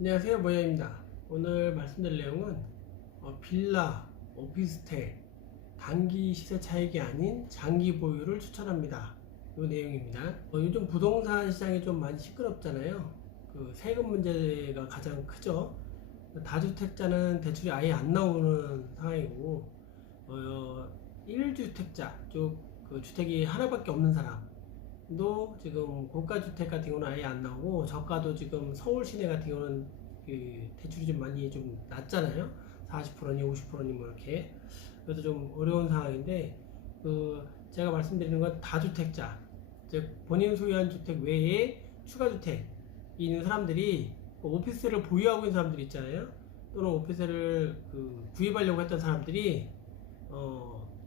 안녕하세요, 모야입니다. 오늘 말씀드릴 내용은 빌라, 오피스텔, 단기 시세 차익이 아닌 장기 보유를 추천합니다. 이 내용입니다. 요즘 부동산 시장이 좀 많이 시끄럽잖아요. 그 세금 문제가 가장 크죠. 다주택자는 대출이 아예 안 나오는 상황이고, 1주택자, 그 주택이 하나밖에 없는 사람도 지금 고가주택 같은 경우는 아예 안 나오고, 저가도 지금 서울 시내 같은 경우는 그 대출이 좀 많이 좀 낮잖아요. 40%니 50%니 뭐 이렇게. 그래서 좀 어려운 상황인데, 제가 말씀드리는 건 다주택자, 즉 본인 소유한 주택 외에 추가주택이 있는 사람들이 오피스를 보유하고 있는 사람들이 있잖아요. 또는 오피스를 구입하려고 했던 사람들이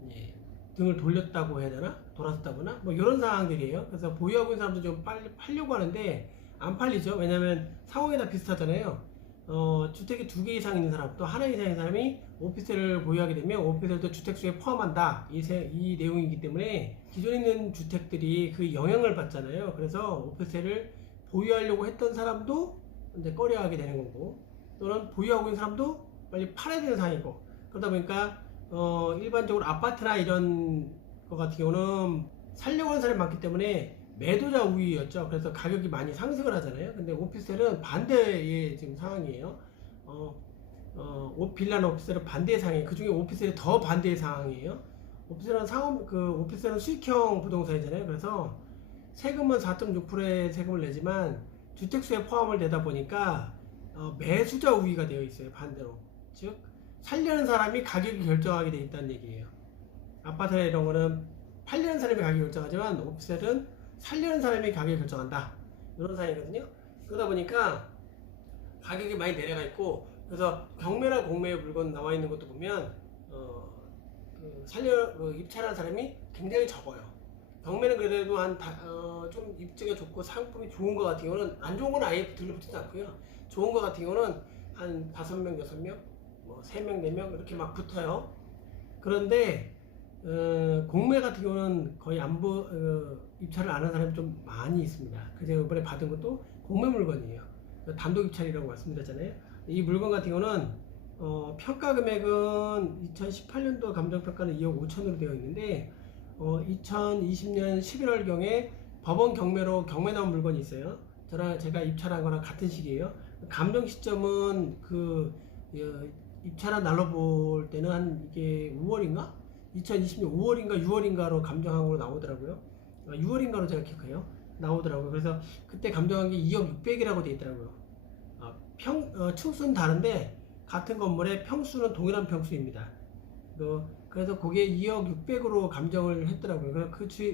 이제 등을 돌렸다고 해야 되나? 돌았다거나 뭐 이런 상황들이에요. 그래서 보유하고 있는 사람들 좀 빨리 팔려고 하는데 안 팔리죠. 왜냐면 상황이 다 비슷하잖아요. 주택이 2개 이상 있는 사람, 또 하나 이상인 사람이 오피스를 보유하게 되면 오피스도 주택수에 포함한다. 이 내용이기 때문에 기존에 있는 주택들이 그 영향을 받잖아요. 그래서 오피스를 보유하려고 했던 사람도 이제 꺼려하게 되는 거고, 또는 보유하고 있는 사람도 빨리 팔아야 되는 상황이고, 그러다 보니까 일반적으로 아파트나 이런 거 같은 경우는 살려고 하는 사람이 많기 때문에 매도자 우위였죠. 그래서 가격이 많이 상승을 하잖아요. 근데 오피스텔은 반대의 지금 상황이에요. 빌라나 오피스텔은 반대의 상황이에요. 그 중에 오피스텔이 더 반대의 상황이에요. 오피스텔은 수익형 부동산이잖아요. 그래서 세금은 4.6%의 세금을 내지만 주택수에 포함을 되다 보니까 매수자 우위가 되어 있어요. 반대로. 즉, 살려는 사람이 가격이 결정하게 되어 있다는 얘기예요. 아파트나 이런 거는 팔려는 사람이 가격이 결정하지만 오피스텔은 살려는 사람이 가격을 결정한다. 이런 상황이거든요. 그러다 보니까 가격이 많이 내려가 있고, 그래서 경매나 공매에 물건 나와 있는 것도 보면 입찰하는 사람이 굉장히 적어요. 경매는 그래도 좀 입지가 좋고 상품이 좋은 것 같은 경우는, 안 좋은 건 아예 들러붙지도 않고요. 좋은 것 같은 경우는 한 5명, 6명, 뭐 3명, 4명 이렇게 막 붙어요. 그런데 공매 같은 경우는 거의 입찰을 안 한 사람이 좀 많이 있습니다. 제가 이번에 받은 것도 공매 물건이에요. 단독 입찰이라고 말씀드렸잖아요. 이 물건 같은 경우는 평가 금액은 2018년도 감정평가는 2억 5천으로 되어 있는데 2020년 11월경에 법원 경매로 경매 나온 물건이 있어요. 제가 입찰한 거랑 같은 시기예요. 감정 시점은 입찰한 날로 볼 때는 한 이게 5월인가? 2020년 5월인가 6월인가로 감정한 걸로 나오더라고요. 6월인가로 제가 기억해요. 나오더라고요. 그래서 그때 감정한 게 2억 600이라고 되어 있더라고요. 층수는 다른데 같은 건물의 평수는 동일한 평수입니다. 그래서 그게 2억 600으로 감정을 했더라고요. 그래서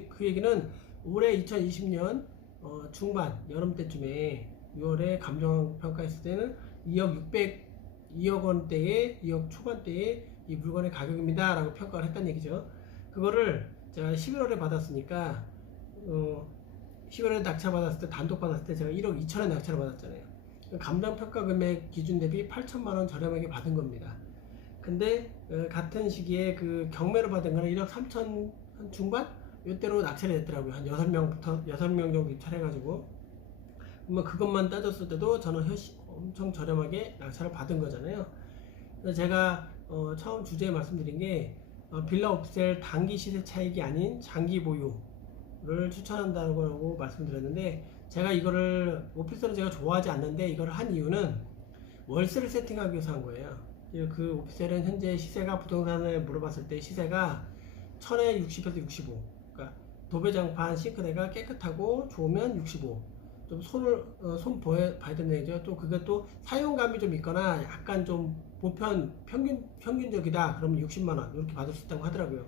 그 얘기는 올해 2020년 중반 여름 때쯤에 6월에 감정 평가했을 때는 2억 원대에 2억 초반대에 이 물건의 가격입니다 라고 평가를 했다는 얘기죠. 그거를 제가 11월에 받았으니까 11월에 낙찰 받았을 때, 단독 받았을 때 제가 1억 2천에 낙찰을 받았잖아요. 감정 평가 금액 기준 대비 8천만 원 저렴하게 받은 겁니다. 근데 같은 시기에 그 경매로 받은 거는 1억 3천 중반? 이때로 낙찰이 됐더라고요. 한 6명 정도 입찰해가지고. 그러면 그것만 따졌을 때도 저는 엄청 저렴하게 낙찰을 받은 거잖아요. 그래서 제가 처음 주제에 말씀드린 게 빌라 오피스텔 단기 시세 차익이 아닌 장기 보유를 추천한다고 말씀드렸는데, 제가 오피스텔은 제가 좋아하지 않는데 이걸 한 이유는 월세를 세팅하기 위해서 한 거예요. 그 오피스텔은 현재 시세가, 부동산을 물어봤을 때 시세가 1000에 60에서 65. 그러니까 도배장판 싱크대가 깨끗하고 좋으면 65. 좀 손 봐야 되는 얘기죠. 또 그게 또 사용감이 좀 있거나 약간 좀 평균적이다. 그러면 60만원 이렇게 받을 수 있다고 하더라고요.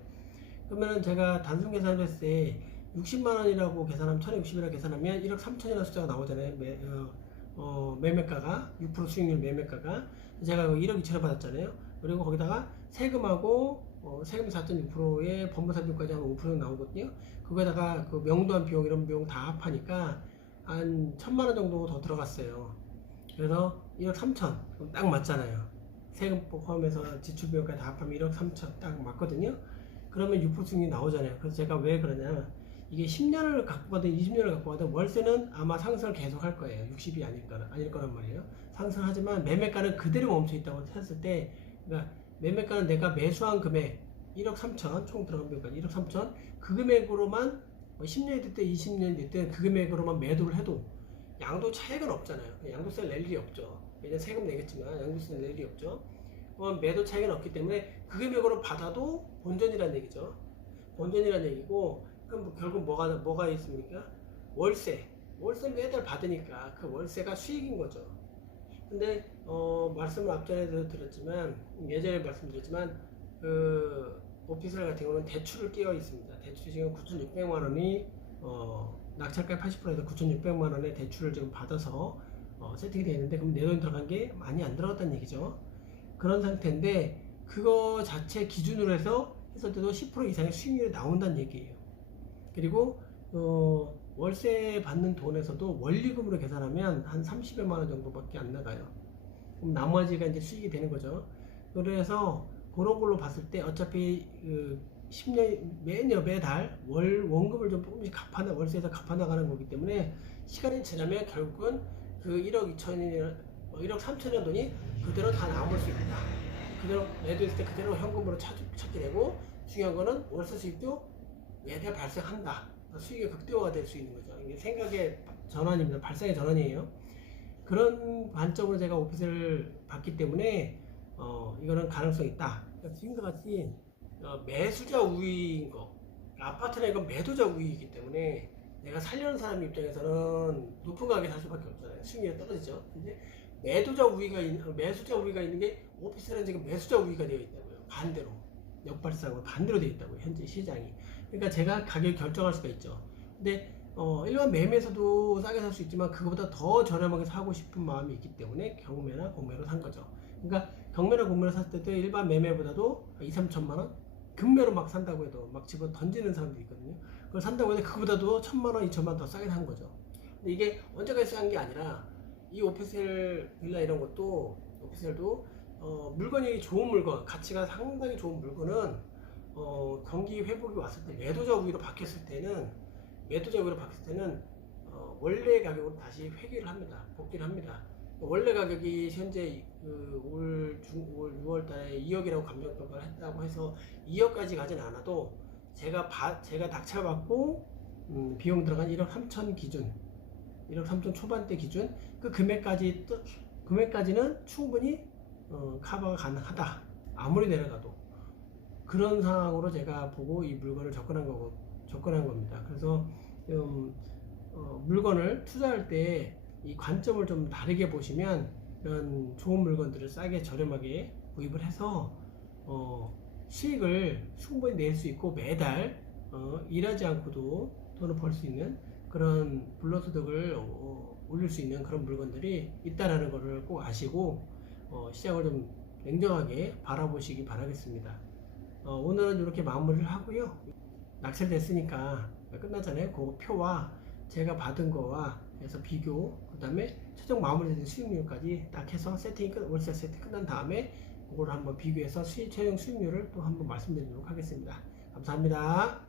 그러면은 제가 단순 계산을 했을 때 60만원이라고 계산하면, 1060이라고 계산하면 1억 3천이라는 숫자가 나오잖아요. 매매가가 6% 수익률 매매가가 제가 1억 2천을 받았잖아요. 그리고 거기다가 세금하고 세금이 4.6%에 법무사비까지 하면 5% 나오거든요. 그거에다가 그 명도한 비용, 이런 비용 다 합하니까 한 1000만원 정도 더 들어갔어요. 그래서 1억 3천 딱 맞잖아요. 세금 포함해서 지출 비용까지 다 합하면 1억 3천 딱 맞거든요. 그러면 6% 수익률이 나오잖아요. 그래서 제가 왜 그러냐, 이게 10년을 갖고 가든 20년을 갖고 가든 월세는 아마 상승을 계속 할 거예요. 60이 아닐 거란 말이에요. 상승하지만 매매가는 그대로 멈춰 있다고 했을 때, 그러니까 매매가는 내가 매수한 금액 1억 3천, 총 들어간 금액까지 1억 3천, 그 금액으로만 10년이 됐든 20년이 됐든 그 금액으로만 매도를 해도 양도 차익은 없잖아요. 양도세 낼 일이 없죠. 매년 세금 내겠지만 양도세 낼 일이 없죠. 매도 차익은 없기 때문에 그 금액으로 받아도 본전이라는 얘기죠. 본전이라는 얘기고, 그럼 결국 뭐가 있습니까? 월세를 매달 받으니까 그 월세가 수익인 거죠. 근데 말씀을 앞전에도 드렸지만, 예전에 말씀드렸지만, 그 오피스텔 같은 경우는 대출을 끼어 있습니다. 대출이 지금 9,600만 원이 낙찰가 80%에서 9,600만 원의 대출을 지금 받아서 세팅이 되어 있는데, 그럼 내 돈 들어간 게 많이 안 들어갔다는 얘기죠. 그런 상태인데, 그거 자체 기준으로 해서 했을 때도 10% 이상의 수익률이 나온다는 얘기예요. 그리고 월세 받는 돈에서도 원리금으로 계산하면 한 30여만 원 정도밖에 안 나가요. 그럼 나머지가 이제 수익이 되는 거죠. 그래서 그런 걸로 봤을 때 어차피 10년 매달 원금을 좀 조금씩 월세에서 갚아나가는 거기 때문에 시간이 지나면 결국은 그 1억 2천이나 1억 3천의 돈이 그대로 다 남을 수 있다. 그대로 매도했을 때 그대로 현금으로 찾게 되고, 중요한 거는 월세 수익도 매달 발생한다. 수익이 극대화가 될 수 있는 거죠. 이게 생각의 전환입니다. 발생의 전환이에요. 그런 관점으로 제가 오피스를 봤기 때문에 이거는 가능성이 있다. 그러니까 지금과 같이 매수자 우위인 거, 아파트나 이건 매도자 우위이기 때문에 내가 살려는 사람 입장에서는 높은 가격에 살 수밖에 없잖아요. 수익률이 떨어지죠. 근데 매수자 우위가 있는 게 오피스텔은 지금 매수자 우위가 되어 있다고요. 반대로 역발상으로 반대로 되어 있다고요. 현재 시장이. 그러니까 제가 가격 결정할 수가 있죠. 근데 일반 매매에서도 싸게 살 수 있지만 그거보다 더 저렴하게 사고 싶은 마음이 있기 때문에 경매나 공매로 산 거죠. 그러니까 경매나 공매로 샀을 때도 일반 매매보다도 2, 3천만 원 금매로 막 산다고 해도 막 집어 던지는 사람들이 있거든요. 그걸 산다고 해도 그거보다도 1,000만 원, 2천만 원 더 싸게 산 거죠. 근데 이게 언제까지 싼 게 아니라, 이 오피스텔 빌라 이런 것도, 오피스텔도 물건이 좋은 물건, 가치가 상당히 좋은 물건은 경기 회복이 왔을 때 매도자 우위로 바뀌었을 때는 원래 가격으로 다시 회귀를 합니다. 복귀를 합니다. 원래 가격이 현재 올 6월 달에 2억이라고 감정평가를 했다고 해서 2억까지 가진 않아도 제가 낙찰받고 비용 들어간 1억 3천 기준, 1억 3천 초반대 기준, 그 금액까지는 충분히 커버가 가능하다. 아무리 내려가도. 그런 상황으로 제가 보고 이 물건을 접근한 겁니다. 그래서 물건을 투자할 때 이 관점을 좀 다르게 보시면 이런 좋은 물건들을 싸게 저렴하게 구입을 해서 수익을 충분히 낼 수 있고, 매달 일하지 않고도 돈을 벌 수 있는 그런 불로소득을 올릴 수 있는 그런 물건들이 있다라는 것을 꼭 아시고 시장을 좀 냉정하게 바라보시기 바라겠습니다. 오늘은 이렇게 마무리를 하고요. 낙찰됐으니까 끝나잖아요. 그 표와 제가 받은 거와 해서 비교, 그 다음에 최종 마무리된 수익률까지 딱 해서 월세 세팅 끝난 다음에 그걸 한번 비교해서 최종 수익률을 또 한번 말씀드리도록 하겠습니다. 감사합니다.